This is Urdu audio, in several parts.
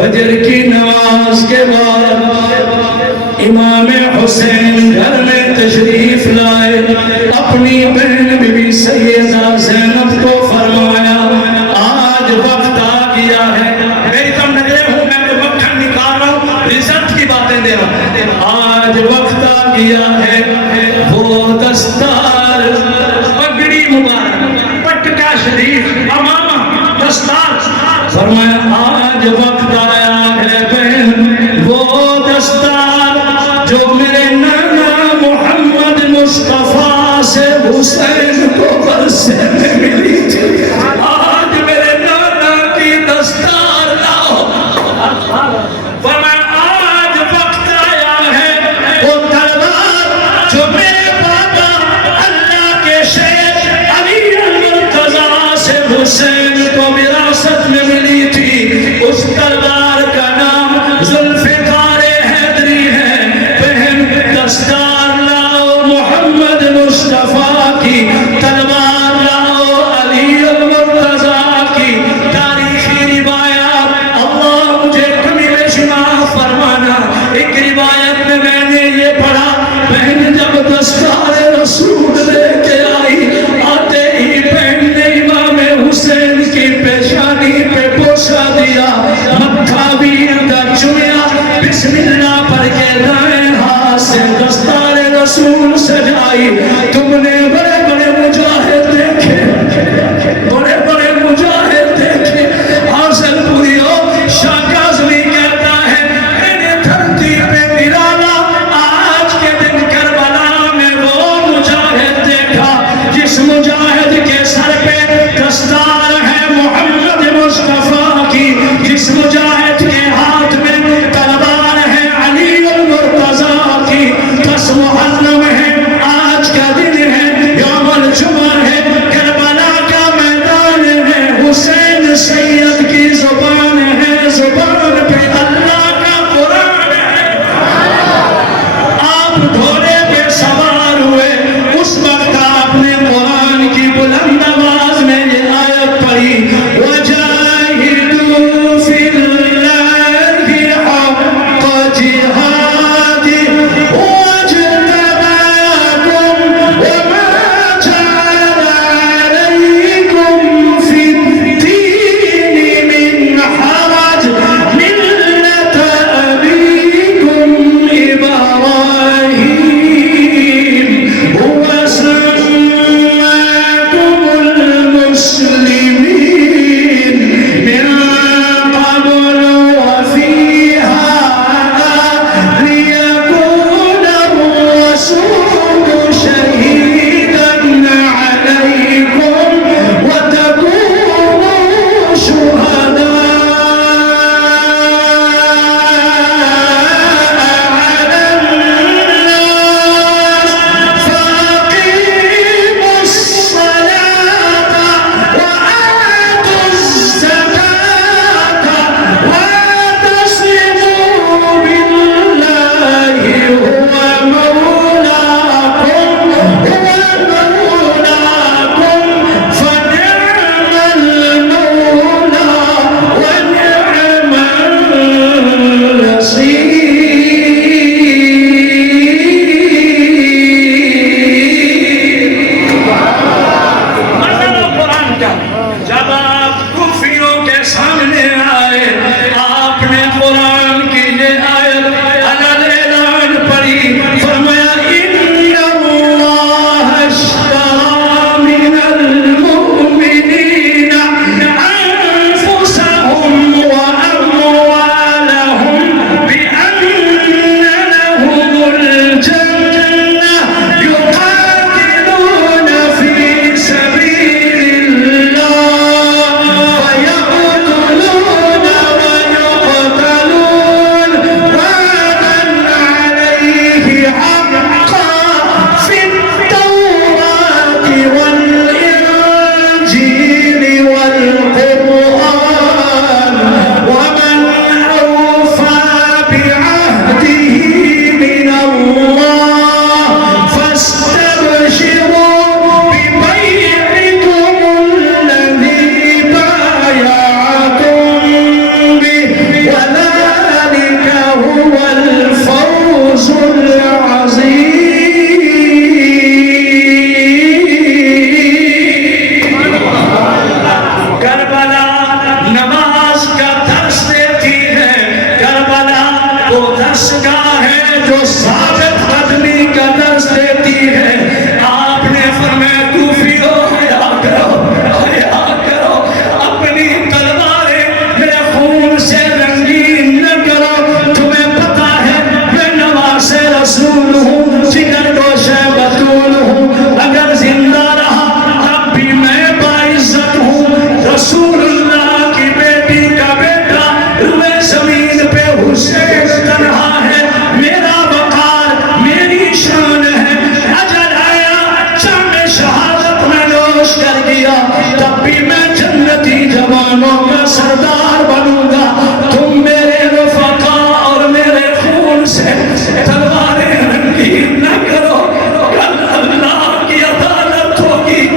فجر کی نماز کے بعد امام حسین گھر میں تشریف لائے، اپنی بہن بی بی سیدہ زینب کو فرمایا آج وقت آ گیا ہے، میری تو نگرے ہوں، میں تو مکھن نکال رہا ہوں، رزق کی باتیں دے رہا ہوں، آج وقت آ گیا ہے، وہ دستار پگڑی مبارک پٹکا شریف امامہ دستار، فرمایا آج وقت آیا ہے بہن، وہ دستار جو میرے نانا محمد مصطفیٰ سے حسین کو برسے میں ملی تھی، آج میرے نانا کی دستار لاؤ، فرمایا آج وقت آیا ہے، وہ تلوار جو میرے بابا اللہ کے شیخ علی المرتضیٰ سے حسین کو وراثت میں ملی تھی، اس تلوار کا نام ذوالفقار حیدری ہے، بہن دستار لاؤ محمد مصطفیٰ کی، تلوار لاؤ علی المرتضیٰ کی، تاریخی روایات، اللہ مجھے کمی میں شما فرمانا، ایک روایت میں میں نے یہ پڑھا، بہن جب دستار رسول لے کے آئی، آتے ہی بہن نے امام حسین کی پیشانی پہ بوسہ دیا، مکہ ویر کا چویا، بسم اللہ پڑھ کے دائیں ہاتھ سے دستار رسول سجائی، تم نے بڑے بڑے مجاہد دیکھے، بڑے بڑے مجاہد دیکھے، حاصل پوری ہو، شاہ کاظمی کہتا ہے میں نے دھرتی پہ نرالا آج کے دن کربلا میں وہ مجاہد دیکھا جس مجاہد کے سر پہ دستار ہے محمد مصطفیٰ کی، جس مجاہد کے ہاتھ میں تلوار ہے علی المرتضیٰ کی، 10 محرم ہے آج کا مسلمانوں کا سردار بنوں گا، تم میرے رفقا اور میرے خون سے تلواریں رنگین نہ کرو، کل اللہ کی عدالت ہوگی۔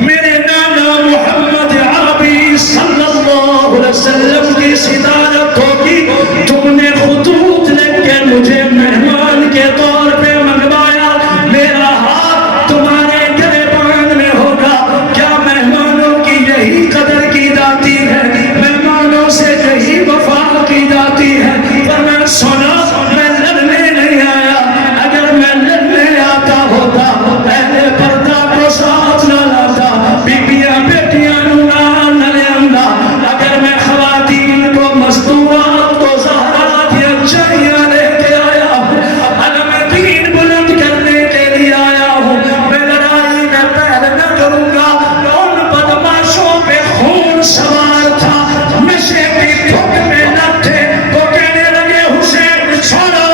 میرے نانا محمد عربی صلی اللہ علیہ وسلم کی صدارت ہوگی، تم نے خطوط لکھ کے مجھے مہمان کے طور پہ منگوایا، میرا ہاتھ تمہارے گریبان میں ہوگا۔ کیا مہمانوں کی یہی قدر کی جاتی ہے؟ مہمانوں سے یہی وفا کی جاتی ہے؟ پر میں سنا میں لڑنے نہیں آیا، اگر میں لڑنے آتا ہوتا پہلے پردہ کو ساتھ نہ لاتا، بیبیاں بیٹیاں نہ لے آندا، اگر میں خواتین کو مستورات کو زہرات یا اچھائیاں لے کے آیا ہوں، اگر میں دین بلند کرنے کے لیے آیا ہوں، میں لڑائی میں پہل نہ کروں گا۔ ان بدماشوں پہ خون سوار تھا، نشے کی دھوپ میں نہ تھے، وہ کہنے لگے حسین چھوڑو،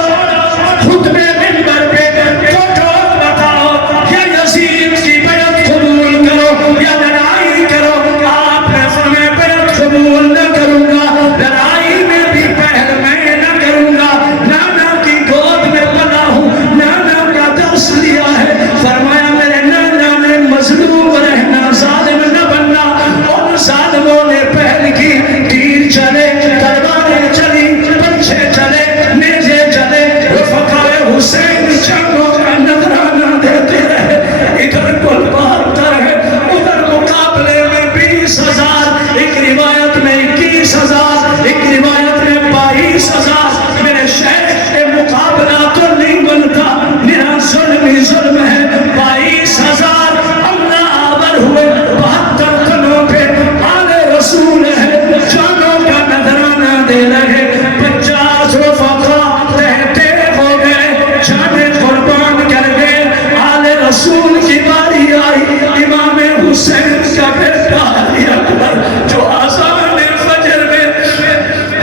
خطبے منبر پہ ٹوٹو بتاؤ، یا یزید کی بیعت قبول کرو یا لڑائی کرو۔ آپ نے فرمایا بیعت قبول نہ کروں گا، لڑائی میں بھی پہل میں نہ کروں گا، نانا کی گود میں پلا ہوں، نانا کا درس لیا ہے، فرمایا میرے نانا نے مظلوم رہنا، ظالم نہ بننا۔ ان ظالموں نے پہل کی، تیر چلے، تلواریں چلی، پنچھے چلے، نیزے چلے، رفقائے حسین جنگوں کا نذرانہ دیتے رہے، ادھر گل بہتر ہے، ادھر مقابلے میں 20,000، ایک روایت میں 21,000، ایک روایت میں 22,000۔ میرے شیخ کے مقابلہ تو نہیں بنتا، میرا ظلم ہی ظلم ہے۔ 22,000 اللہ آور ہوئے، 72 تنوں پہ آل رسول ہے، جانوں کا نذرانہ دے رہے، 50 رفقا تہتے ہو گئے، جانیں قربان کر گئے۔ آل رسول کی باری آئی، امام حسین کا بیٹا علی اکبر جو آذان فجر میں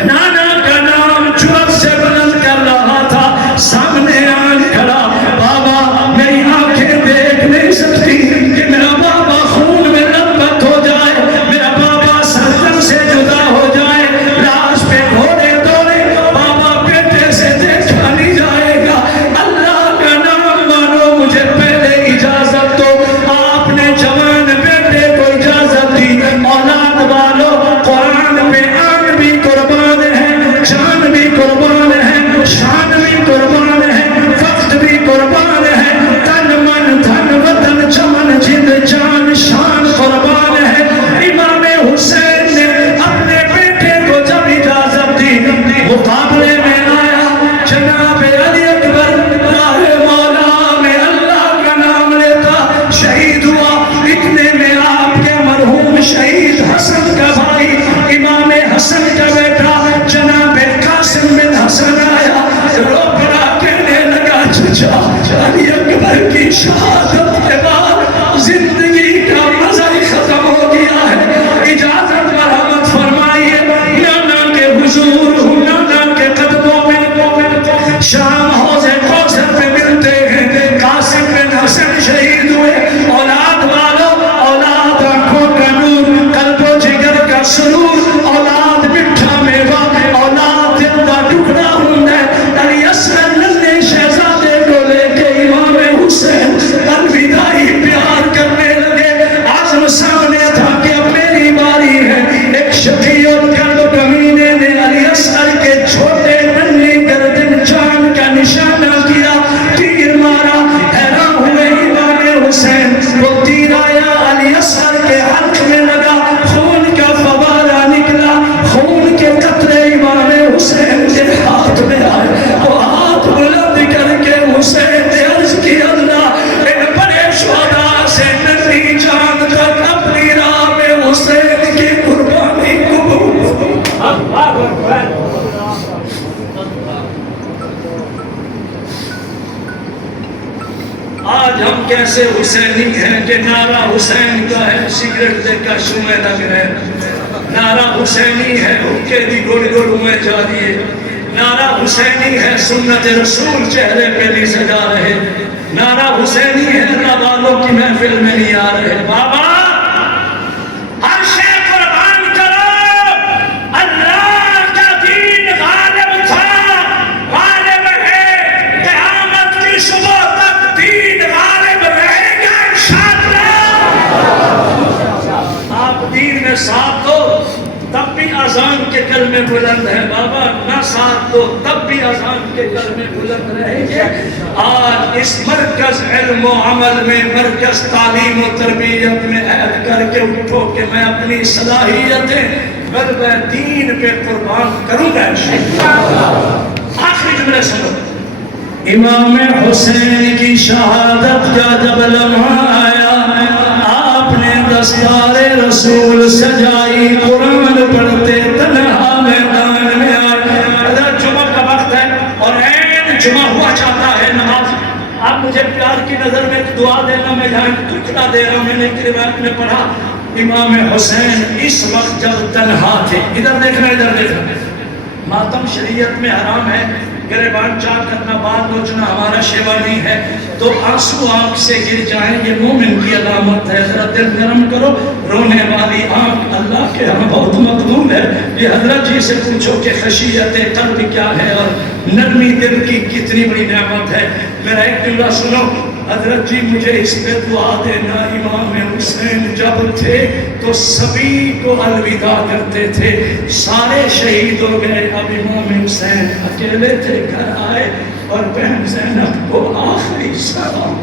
نانا کا نام جرأت سے بلند کر رہا تھا، سامنے آن کھڑا، بابا میری آنکھیں دیکھ نہیں سکتی کہ میرا بابا خون میں لبت ہو جائے، میرا بابا سرزم سے جدا ہو جائے، لاش پہ گھوڑے دوڑے، بابا بیٹے سے دیکھا نہیں جائے گا، اللہ کا نام مانو، مجھے پہلے اجازت دو۔ آپ نے جوان بیٹے کو اجازت دی، اولاد والو قرآن پہ آن بھی قربان ہے، جان بھی قربان ہے، شان بھی قربان ہے، وقت بھی قربان ہے، تن من دھن وطن چمن جند جان شان قربان ہے۔ امام حسین نے اپنے بیٹے کو جب اجازت دی، مقابلے میں آیا، جناب علی اکبر راہ مولا میں اللہ کا نام لیتا، شہید ہوا۔ اتنے میں آپ کے مرحوم شہید حسن کا بھائی امام حسن کا بیٹا جناب قاسم بن حسن آیا، رو پڑا، کہنے لگا چچا علی اکبر کی شہادت کے بعد زندگی کا مزہ ہی ختم ہو گیا ہے، اجازت مرحمت فرمائیے، نانا کے حضور ہوں، نانا کے قدموں میں شام حوض کوثر پہ ملتے ہیں۔ قاسم بن حسن شہید ہوئے، اولاد والو، اولاد آنکھوں کا نور، قلب و جگر کا سرور، اولاد مٹھا میوہ، اولاد دل کا ٹکڑا ہوں ہے۔ علی اصغر ننھے شہزادے کو لے کے امام حسین الوداعی پیار کرنے لگے، عزم سامنے تھا کہ اب میری باری ہے۔ ایک شقی اور قلب کمینے نے علی اصغر کے چھوٹے ننھے گردن جان کا نشانہ کیا، تیر مارا، حیران ہوئے امام حسین، وہ تیر آیا علی اصغر کے حلق میں لگا، خون کا فوارہ نکلا، خون کے قطرے امام حسین کے ہاتھ میں آئے، وہ ہاتھ بلند کر کے حسین نے عرض کی، اللہ ان بڑے شہداء سے ننھی جان تک اپنی راہ میں حسین کی قربانی قبول۔ آج ہم کیسے حسینی ہیں کہ نعرہ حسین کا ہے، سگریٹ دے کا شمع لگ رہے، نعرہ حسینی ہے حکے دی گڑ گڑ میں جا دیے، نعرہ حسینی ہے سنت رسول چہرے پہ نہیں سجا رہے، نعرہ حسینی ہے اللہ والوں کی محفل میں نہیں آ رہے۔ بابا عرش قربان ساتھ دو تب بھی اذان کے کلمے بلند ہیں بابا، نہ ساتھ دو تب بھی اذان کے کلمے بلند رہیں گے۔ آج اس مرکز علم و عمل میں، مرکز تعلیم و تربیت میں عہد کر کے اٹھو کہ میں اپنی صلاحیتیں غلبہ دین پہ قربان کروں گا انشاءاللہ۔ آخری جملے سنو، امام حسین کی شہادت کا جب لمحہ آیا، آپ نے دستار رسول سجائی، قرآن پڑھتے تنہا میدان میں آئے۔ حضرت جمعہ کا وقت ہے اور عین جمعہ ہوا چاہتا ہے نماز، آپ مجھے پیار کی نظر میں دعا دینا، میں یہاں ٹکڑا دے رہا ہوں۔ میں نے ایک روایت میں پڑھا امام حسین اس وقت جب تنہا تھے، ادھر دیکھنا ادھر دیکھنا، ماتم شریعت میں حرام ہے، گریبان چاک کرنا، بال نوچنا ہمارا شیوا نہیں ہے، تو آنسو آنکھ سے گر جائیں یہ مومن کی علامت ہے۔ ذرا دل نرم کرو، رونے والی آنکھ اللہ کے ہاں بہت مقبول ہے۔ یہ حضرت جی سے پوچھو کہ خشیت قلب کیا ہے اور نرمی دل کی کتنی بڑی نعمت ہے۔ میرا ایک جملہ سنو، حضرت جی مجھے اس پہ دعا دینا، امام حسین جب تھے تو سبھی کو الوداع کرتے تھے، سارے شہید ہو گئے، اب امام حسین اکیلے تھے، گھر آئے اور بہن زینب کو آخری سلام،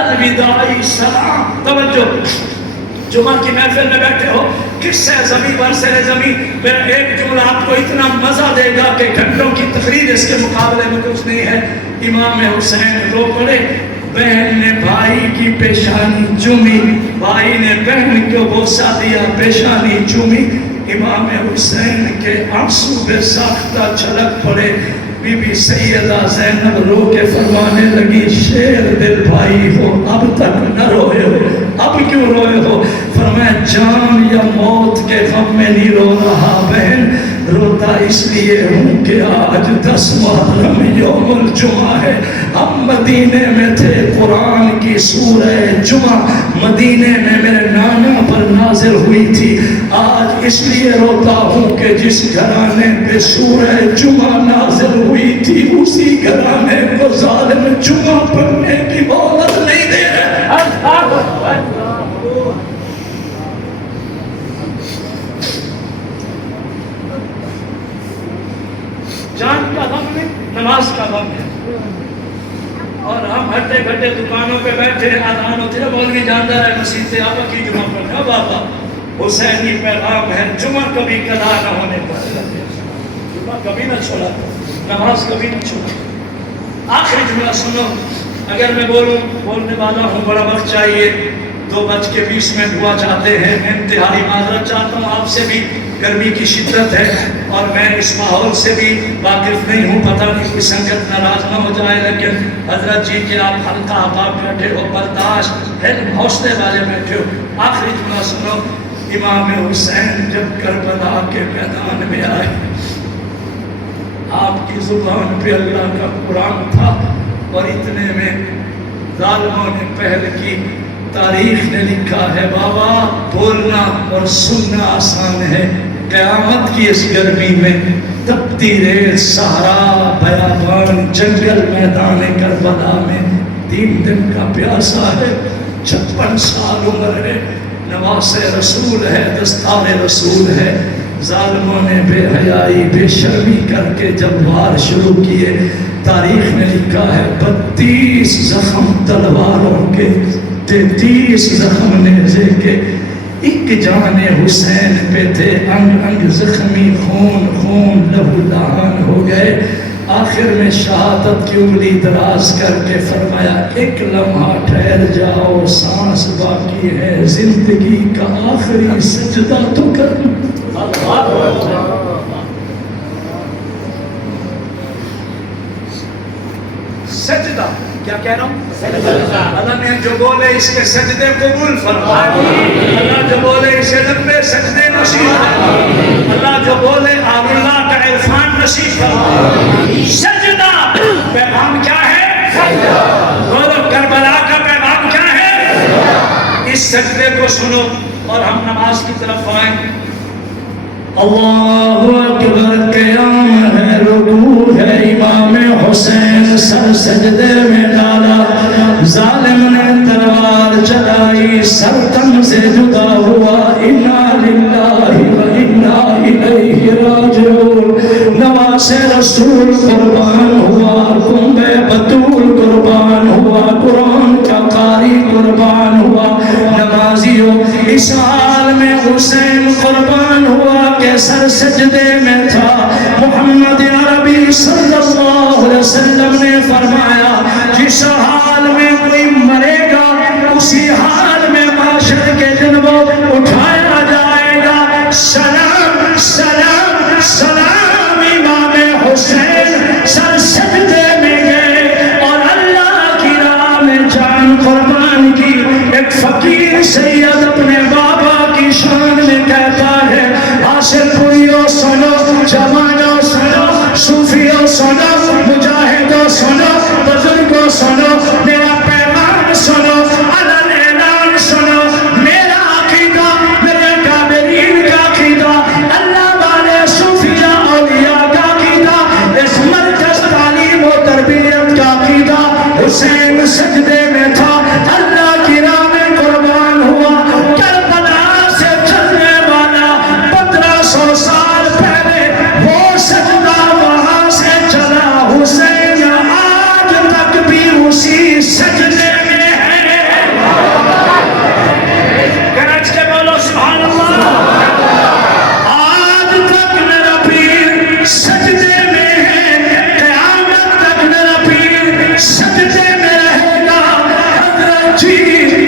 الوداعی سلام۔ توجہ، جمعہ کی محفل میں بیٹھے ہو، قصہ زمین برسر زمین، میرا ایک جملہ آپ کو اتنا مزہ دے گا کہ گھنٹوں کی تقریر اس کے مقابلے میں کچھ نہیں ہے۔ امام حسین رو پڑے، بہن نے بھائی کی پیشانی چومی، بھائی نے بہن کو بوسہ دیا، پیشانی چومی، امام حسین کے آنسو بے ساختہ چھلک پڑے۔ بی بی سیدہ زینب رو کے فرمانے لگی، شیر دل بھائی ہو اب تک نہ روئے ہو، اب کیوں روئے ہو؟ فرمایا جان یا موت کے غم میں نہیں رو رہا بہن، روتا اس لیے ہوں کہ آج 10 محرم یوم الجمعہ ہے، ہم مدینے میں تھے، قرآن کی سورہ جمعہ مدینے میں میرے نانا پر نازل ہوئی تھی، آج اس لیے روتا ہوں کہ جس گھرانے پہ سورہ جمعہ نازل ہوئی تھی اسی گھرانے کو ظالم جمعہ پڑھنے کی مہلت نہیں دے رہے۔ جان کا غم ہے، نماز کا غم ہے، اور ہم ہٹے گھٹے دکانوں پہ بیٹھے، آدھان ہوتے ہیں، مولوی جاندار ہے مسیح سے آبا کی جمعہ پڑھا، بابا حسینی پیغام ہے، جمعہ کبھی قضا نہ ہونے پر، جمعہ کبھی نہ چھوڑا، نماز کبھی نہ چھوڑا۔ آخری جملہ سنو، اگر میں بولنے والا ہوں، بڑا وقت چاہیے، 2:20 ہوا چاہتے ہیں، میں انتہائی معذرت چاہتا ہوں آپ سے بھی، گرمی کی شدت ہے اور میں اس ماحول سے بھی واقف نہیں ہوں، پتہ نہیں کوئی سنگت ناراض نہ ہو جائے، لیکن حضرت جی کے آپ حلقہ آباد بیٹھے ہو، برداشت علم حوصلے والے بیٹھے ہو۔ آخری جملہ سنو، امام حسین جب کربلا کے میدان میں آئے، آپ کی زبان پہ اللہ کا قرآن تھا، اور اتنے میں ظالموں نے پہل کی، تاریخ نے لکھا ہے بابا بولنا اور سننا آسان ہے، قیامت کی اس گرمی میں تپتی ریت صحرا بیابان جنگل میدان کربلا میں 3 دن کا پیاسا ہے، 56 سال عمر ہے، نواز رسول ہے، دستار رسول ہے، ظالموں نے بے حیائی بے شرمی کر کے جب وار شروع کیے، تاریخ میں لکھا ہے 32 زخم تلواروں کے، 33 زخم نیزے کے، ایک جان حسین پہ تھے، انگ انگ زخمی، خون خون لہو لہان ہو گئے، آخر میں شہادت کی انگلی دراز کر کے فرمایا ایک لمحہ ٹھہر جاؤ، سانس باقی ہے، زندگی کا آخری سجدہ تو کر لوں۔ سجدہ کیا کہہ رہا ہوں؟ اللہ نے جو بولے اس کے سجدے قبول فرما، اللہ جو بولے اسے لمبے سجدے نصیب فرما، اللہ جو بولے آل اللہ کا عرفان نصیب فرما۔ سجدہ پیغام کیا ہے؟ بولو کربلا کا پیغام کیا ہے؟ اس سجدے کو سنو اور ہم نماز کی طرف آئیں۔ اللہ اکبر قیام ہے رکوع ہے امام حسین سر سجدے میں ڈالا ظالم نے تلوار چلائی سر تن سے جدا ہوا انا للہ و انا الیہ راجعون نواز رسول قربان ہوا کنبہ بطول قربان ہوا قرآن کا قاری قربان ہوا نمازیوں اس حال میں حسین قربان ہوا کہ سر سجدے میں تھا محمد عربی صلی اللہ علیہ وسلم نے فرمایا جس حال میں کوئی مرے گا اسی حال میں معاشر کے دن وہ اٹھایا جائے گا سلام سلام سلام امام حسین سر سجدے میں گئے اور اللہ کی راہ میں جان قربان کی ایک فقیر سید اپنے بابا کی شان میں کہتا ہے حاصل پوریوں سنو جوانوں سنو صوفیوں سنو مجاہدوں سنو بزرگوں سنو میرا پیغام سنو علن اعلان سنو میرا عقیدہ میرے کابرین کا عقیدہ اللہ والے صوفیاء اولیاء کا عقیدہ اس مرکز تعلیم و تربیت کا عقیدہ حسین سجدے میں تھا اللہ کی راہ میں قربان ہوا کربلا سے چلنے والا 1500 سال پہلے وہ سجدہ وہاں سے چلا حسین آج تک بھی اسی سجدے میں ہے گرج کے بولو سبحان اللہ آج تک میرا پیر سجدے میں ہے قیامت تک میرا پیر سجدے میں رہے گا حضرت جی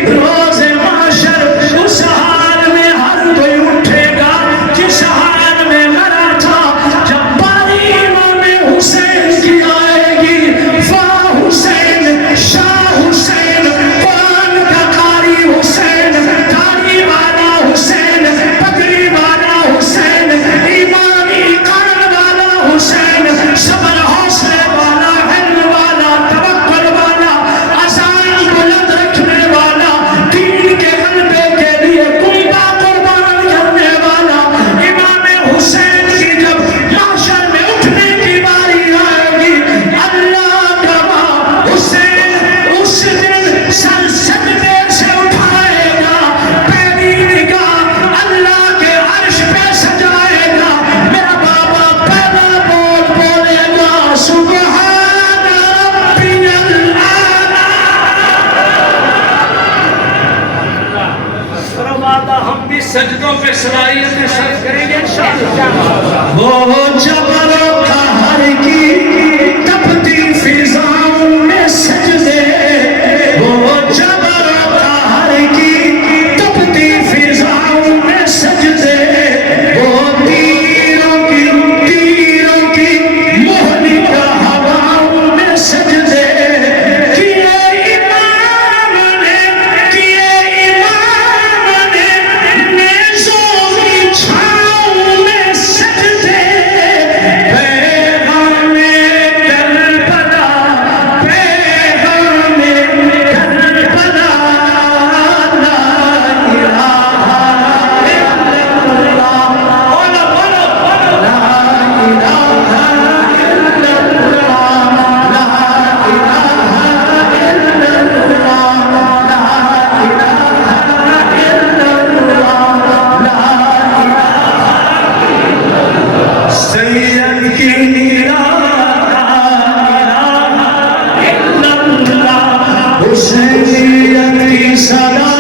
روز معاشر اس حال میں ہر کوئی اٹھے گا جس حال میں مرا تھا جب باری امام حسین کی آئے گی فاہ حسین شاہ حسین قرآن کا قاری حسین داڑھی والا حسین پگڑی والا حسین ایمانی قرآن والا حسین صبر حوصلے والا علم والا توکل والا اذان بلند رکھنے والا دین کے غلبے کے لیے کنبہ قربان کرنے والا امام حسین کی جب معاشر میں اٹھنے کی باری آئے گی اللہ کا حسین اس دن سر سجدے سے اٹھائے گا پہلی نگاہ اللہ کے عرش پہ سجائے گا میرا بابا پہلا بول بولے گا سبحان ربی الاعلی فرماتا ہم بھی سجدوں پہ صلاحیت صرف کریں گے انشاءاللہ وہ جبر و قہر کی تپتی فضاؤں میں سجدے وہ جبر و قہر کی تپتی فضاؤں میں سجدے وہ تیروں کی مہلک ہواؤں میں سجدے کیے امام نے نیزوں کی چھاؤں میں سجدے پیغام کربلا پیغام کربلا لا الہ الا اللہ بولو بولو لا الہ الا اللہ لا الہ الا اللہ لا الہ الا اللہ لا سید کی نگاہ الا اللہ حسینیت کی صدا